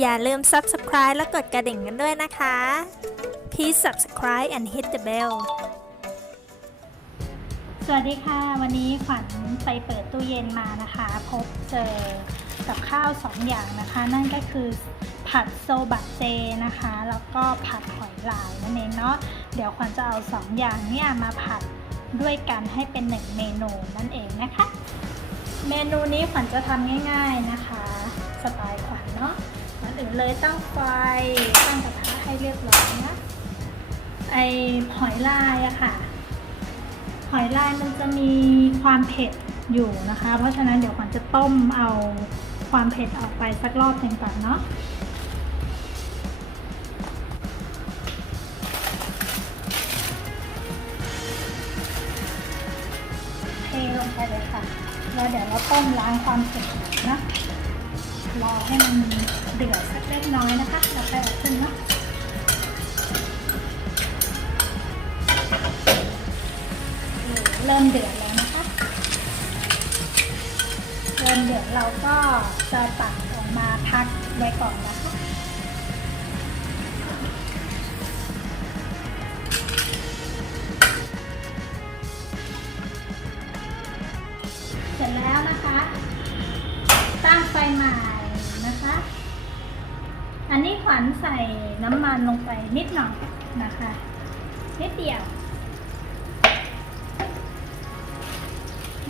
อย่าลืม subscribe และกดกระดิ่งกันด้วยนะคะ Please subscribe and hit the bell สวัสดีค่ะ วันนี้ขวัญไปเปิดตู้เย็นมานะคะ พบเจอกับข้าวสองอย่างนะคะ นั่นก็คือผัดโซบะเจนะคะ แล้วก็ผัดหอยลายนั่นเองเนาะเดี๋ยวขวัญจะเอาสองอย่างเนี่ยมาผัดด้วยกันให้เป็นหนึ่งเมนูนั่นเองนะคะ เมนูนี้ขวัญจะทำง่าย ๆนะคะ เนาะก่อนอื่นเลยตั้งไฟตั้งกระทะให้เรียบร้อยนะไอหอยลายอะค่ะ หอยลายมันจะมีความเผ็ดอยู่นะคะ เพราะฉะนั้นเดี๋ยวขวัญจะต้มเอาความเผ็ดออกไปสักรอบหนึ่งก่อนเนาะเทลงไปเลยค่ะ แล้วเดี๋ยวเราต้มล้างความเผ็ดนะ รอให้มันเดือดสักเล็กน้อยนะคะเราไปเอบขึ้นเนาะเริ่มเดือดแล้วนะคะ เริ่มเดือดเราก็จะตักออกมาพักไว้ก่อนนะคะ นนี้ขวัญใส่น้ำมันลงไปนิดหน่อยนะคะ นิดเดียว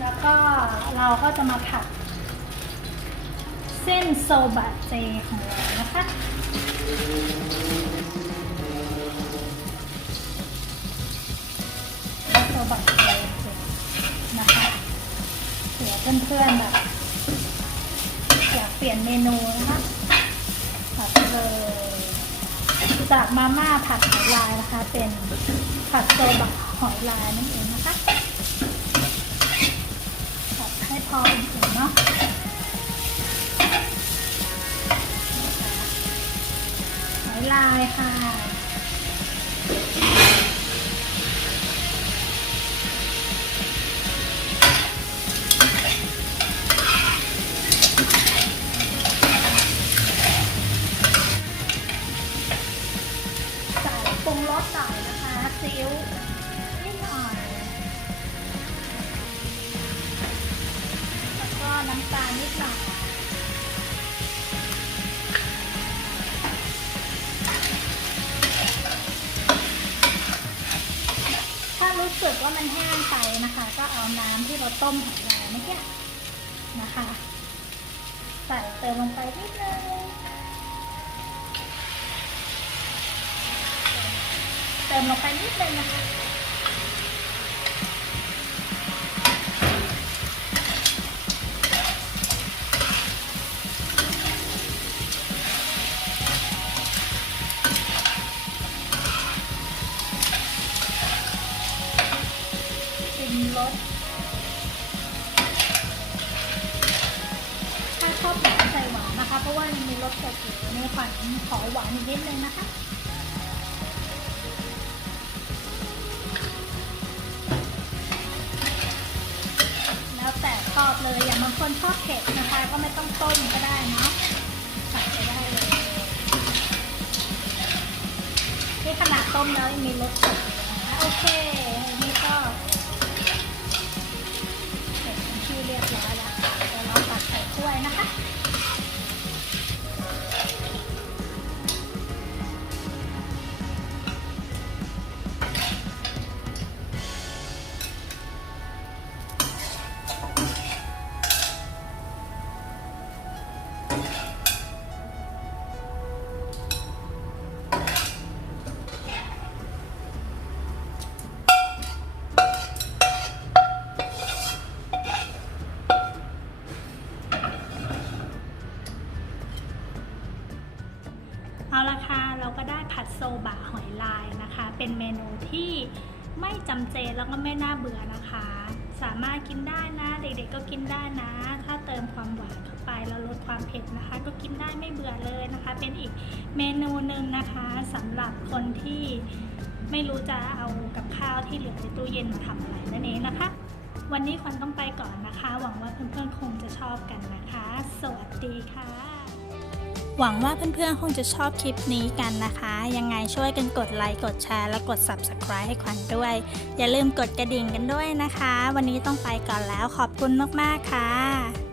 แล้วก็เราก็จะมาผัด เส้นโซบะเจของเรานะคะโซบะเจนะคะเผื่อเพื่อนๆแบบอยากเปลี่ยนเมนูนะคะ จากมาม่าผัดหอยลายนะคะ เป็นผัดโซบะหอยลายนั่นเองนะคะผัดให้พออุ่นๆเนาะหอยลายค่ะ น้ำตาลนิดหน่อยถ้ารู้สึกว่ามันแห้งไปนะคะ ก็เอาน้ำที่เราต้มหอยลาเมื่อกี้นะคะ ใส่เติมลงไปนิดนึงเติมลงไปนิดนึงนะคะ รสถ้าชอบหวานใส่หวานนะคะ เพราะว่ามันมีรสเผ็ดอยู่ในขวัญขอหวานอีกนิดนึงนะคะแล้วแต่ชอบเลยอย่างบางคนชอบเผ็ดนะคะ ก็ไม่ต้องต้มก็ได้เนาะใส่ไปได้เลยนี่ขนาดต้มแล้วยังมีรสเผ็ดนะคะโอเค เอาละค่ะเราก็ได้ผัดโซบะหอยลายนะคะ เป็นเมนูที่ไม่จำเจแล้วก็ไม่น่าเบื่อนะคะ สามารถกินได้นะ เด็กๆก็กินได้นะ ถ้าเติมความหวานเข้าไปแล้วลดความเผ็ดนะคะ ก็กินได้ไม่เบื่อเลยนะคะ เป็นอีกเมนูหนึ่งนะคะสำหรับคนที่ไม่รู้จะเอากับข้าวที่เหลือในตู้เย็นมาทำอะไรนั่นเองนะคะ วันนี้ขวัญต้องไปก่อนนะคะ หวังว่าเพื่อนๆคงจะชอบกันนะคะ สวัสดีค่ะ หวังว่าเพื่อนๆ คงจะชอบคลิปนี้กันนะคะ ยังไงช่วยกันกดไลค์ กดแชร์ และกด Subscribe ให้ขวัญด้วย อย่าลืมกดกระดิ่งกันด้วยนะคะ วันนี้ต้องไปก่อนแล้วขอบคุณมากๆค่ะ